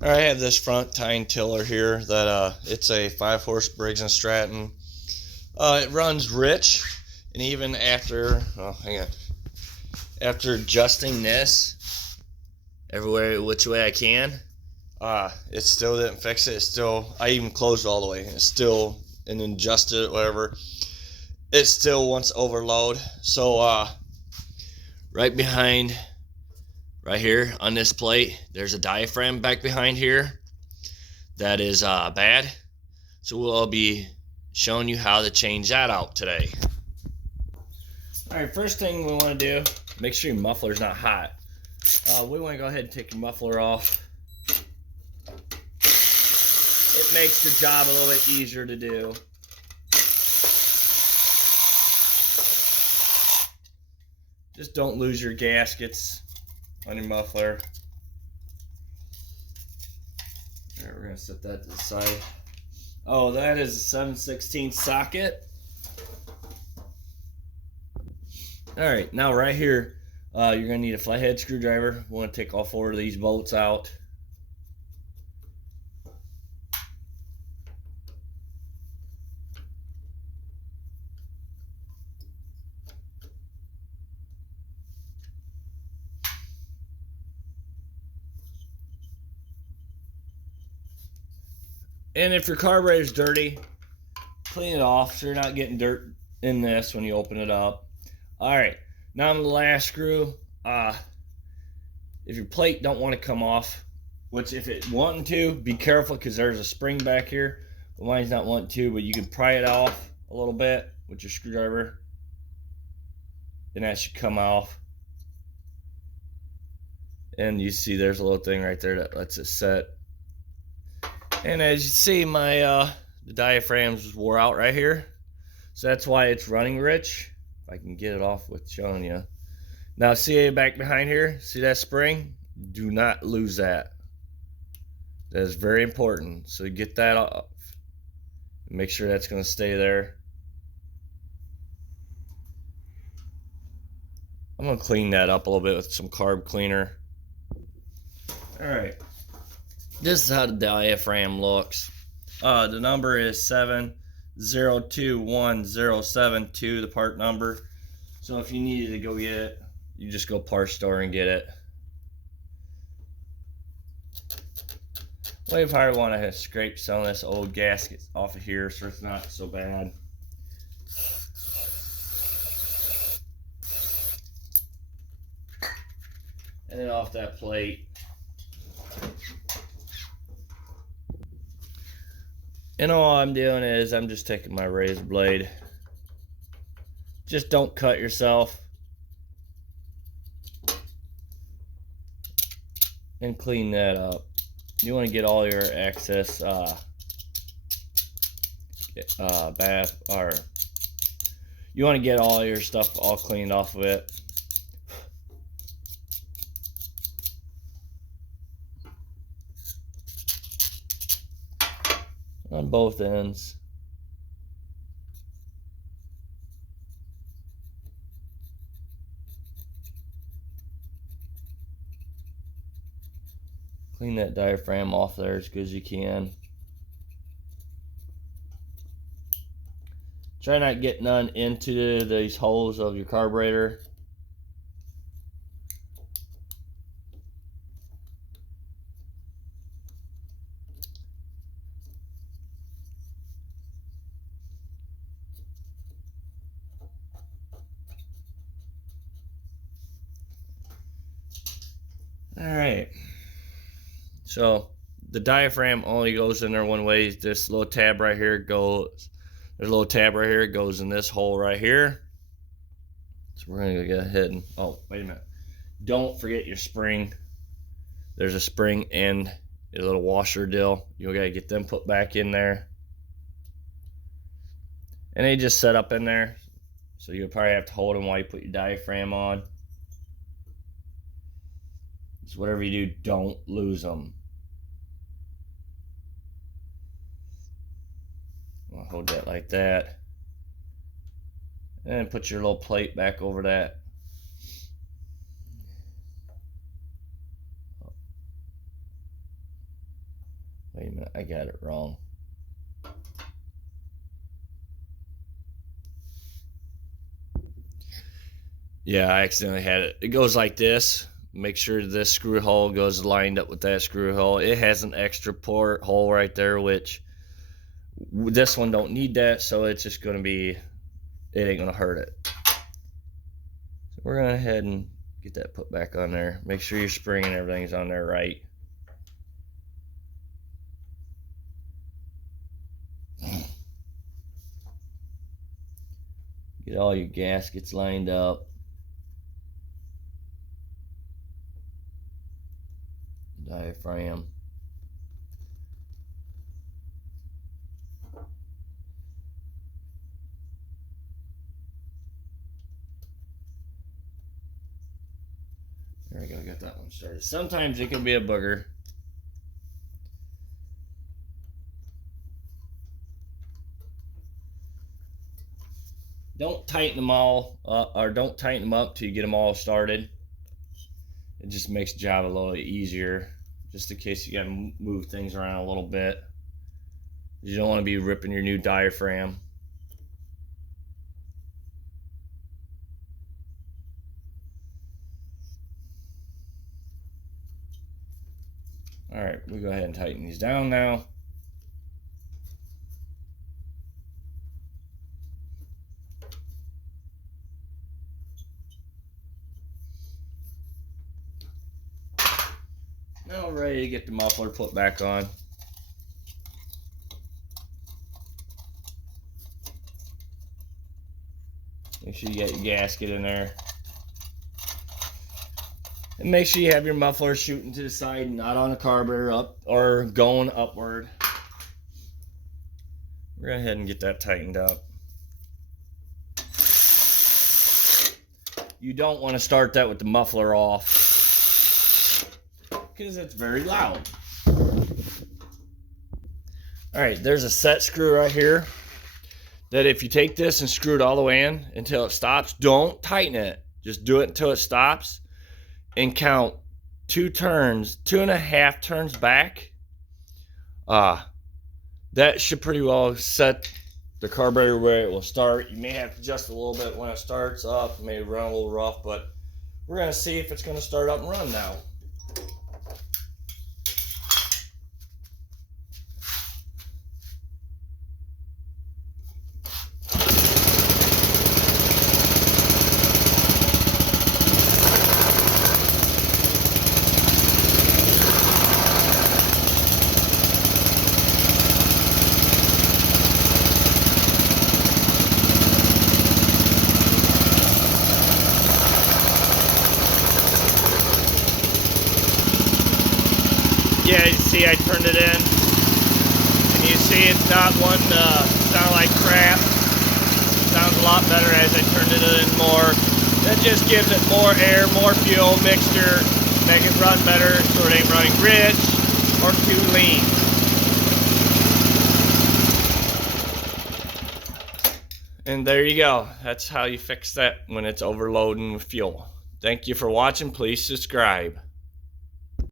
All right, I have this front tine tiller here that it's a 5-horse Briggs and Stratton. It runs rich, and even after after adjusting this everywhere which way I can, it still didn't fix it. It's still, I even closed it all the way. It's still, and then adjusted it, whatever. It still wants overload. So right behind, right here on this plate, there's a diaphragm back behind here that is bad. So we'll be showing you how to change that out today. Alright, first thing we want to do, make sure your muffler's not hot. We want to go ahead and take your muffler off. It makes the job a little bit easier to do. Just don't lose your gaskets on your muffler. Alright, we're going to set that to the side. Oh, that is a 7/16 socket. Alright, now right here, you're going to need a flathead screwdriver. We want to take all 4 of these bolts out. And if your carburetor is dirty, clean it off so you're not getting dirt in this when you open it up. Alright, now on the last screw, if your plate don't want to come off, which if it wanting to, be careful because there's a spring back here. But mine's not wanting to, but you can pry it off a little bit with your screwdriver. And that should come off. And you see there's a little thing right there that lets it set. And as you see, my the diaphragms wore out right here. So that's why it's running rich. If I can get it off with showing you. Now see back behind here, see that spring? Do not lose that. That is very important. So get that off. Make sure that's going to stay there. I'm going to clean that up a little bit with some carb cleaner. Alright. This is how the diaphragm looks. The number is 7021072, the part number. So if you needed to go get it, you just go parts store and get it. Well, you probably want to scrape some of this old gasket off of here so it's not so bad. And then off that plate. And all I'm doing is I'm just taking my razor blade. Just don't cut yourself. And clean that up. You want to get all your excess you want to get all your stuff all cleaned off of it. On both ends. Clean that diaphragm off there as good as you can. Try not to get none into these holes of your carburetor. Alright, so the diaphragm only goes in there one way. This little tab right here goes, there's a little tab right here, it goes in this hole right here. So we're going to go ahead and, oh, wait a minute. Don't forget your spring. There's a spring and a little washer deal. You got to get them put back in there. And they just set up in there. So you'll probably have to hold them while you put your diaphragm on. So whatever you do, don't lose them. I'll hold that like that. And put your little plate back over that. Wait a minute, I got it wrong. Yeah, I accidentally had it. It goes like this. Make sure this screw hole goes lined up with that screw hole. It has an extra port hole right there, which this one don't need that, so it's just going to be, it ain't going to hurt it. So we're going to go ahead and get that put back on there. Make sure your spring and everything's on there right. Get all your gaskets lined up. Diaphragm. There we go, got that one started. Sometimes it can be a booger. Don't tighten them all, or don't tighten them up till you get them all started. It just makes the job a little easier, just in case you gotta move things around a little bit. You don't want to be ripping your new diaphragm. All right, we'll go ahead and tighten these down now. Now we're ready to get the muffler put back on. Make sure you get your gasket in there. And make sure you have your muffler shooting to the side, not on the carburetor up or going upward. We're going to go ahead and get that tightened up. You don't want to start that with the muffler off, because it's very loud. Alright, there's a set screw right here that if you take this and screw it all the way in until it stops, don't tighten it. Just do it until it stops and count 2 turns, 2.5 turns back. That should pretty well set the carburetor where it will start. You may have to adjust a little bit when it starts up. It may run a little rough, but we're going to see if it's going to start up and run now. Yeah, you see I turned it in, and you see it's not one sound like crap. Sounds a lot better as I turned it in more. That just gives it more air, more fuel mixture, make it run better so it ain't running rich or too lean. And there you go. That's how you fix that when it's overloading with fuel. Thank you for watching. Please subscribe.